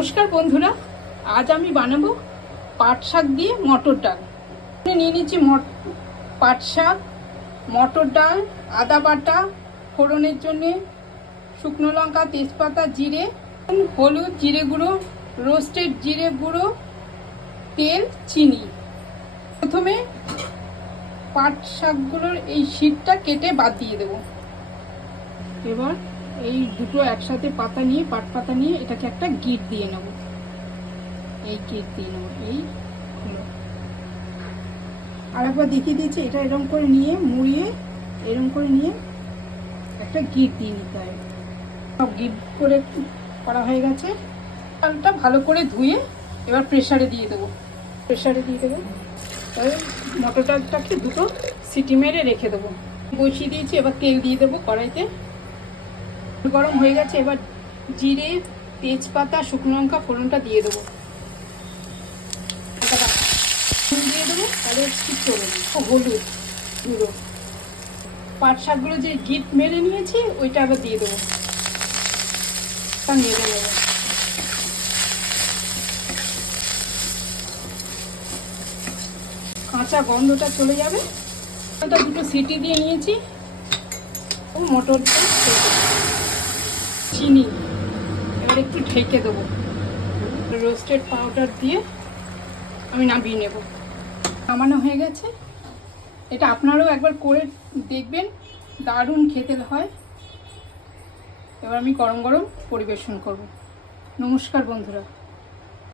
নমস্কার বন্ধুরা, আজ আমি বানাবো পাট শাক দিয়ে মটর ডাল। নিয়ে নিচ্ছি পাট শাক, মটর ডাল, আদা বাটা, ফোড়নের জন্য শুকনো লঙ্কা, তেজপাতা, জিরে, হলুদ, জিরে গুঁড়ো, রোস্টেড জিরে গুঁড়ো, তেল, চিনি। প্রথমে পাট শাকগুলোর এই শীটটা কেটে বাদ দিয়ে দেবো। এবার এই দুটো একসাথে পাতা নিয়ে, পাট পাতা নিয়ে এটাকে একটা গিট দিয়ে নেব। এই গিট দিয়ে নেব, এই আর একবার দেখিয়ে দিয়েছি। এটা এরকম করে নিয়ে মুড়িয়ে এরকম করে নিয়ে একটা গিট দিয়ে নিতে হয়। সব গিট করে করা হয়ে গেছে। ডালটা ভালো করে ধুয়ে এবার প্রেসারে দিয়ে দেবো। তবে মটর ডালটাকে দুটো সিটি মেরে রেখে দেবো। বসিয়ে দিয়েছি, এবার তেল দিয়ে দেবো কড়াইতে। গরম হয়ে গেছে, এবার জিরে, তেজপাতা, শুকনো লঙ্কা, ফোড়নটা দিয়ে দেবো। তাহলে ঠিক করে হলুদ গুঁড়ো, পাট শাকগুলো যে গিট মেরে নিয়েছি ওইটা আবার দিয়ে দেবো। নেড়ে নেব। কাঁচা গন্ধটা চলে যাবে। দুটো সিটি দিয়ে নিয়েছি। ও মটরটা চিনি এবার একটু ঢেকে দেবো। রোস্টেড পাউডার দিয়ে আমি নামিয়ে নেব। নামানো হয়ে গেছে। এটা আপনারাও একবার করে দেখবেন, দারুণ খেতে হয়। এবার আমি গরম গরম পরিবেশন করব। নমস্কার বন্ধুরা।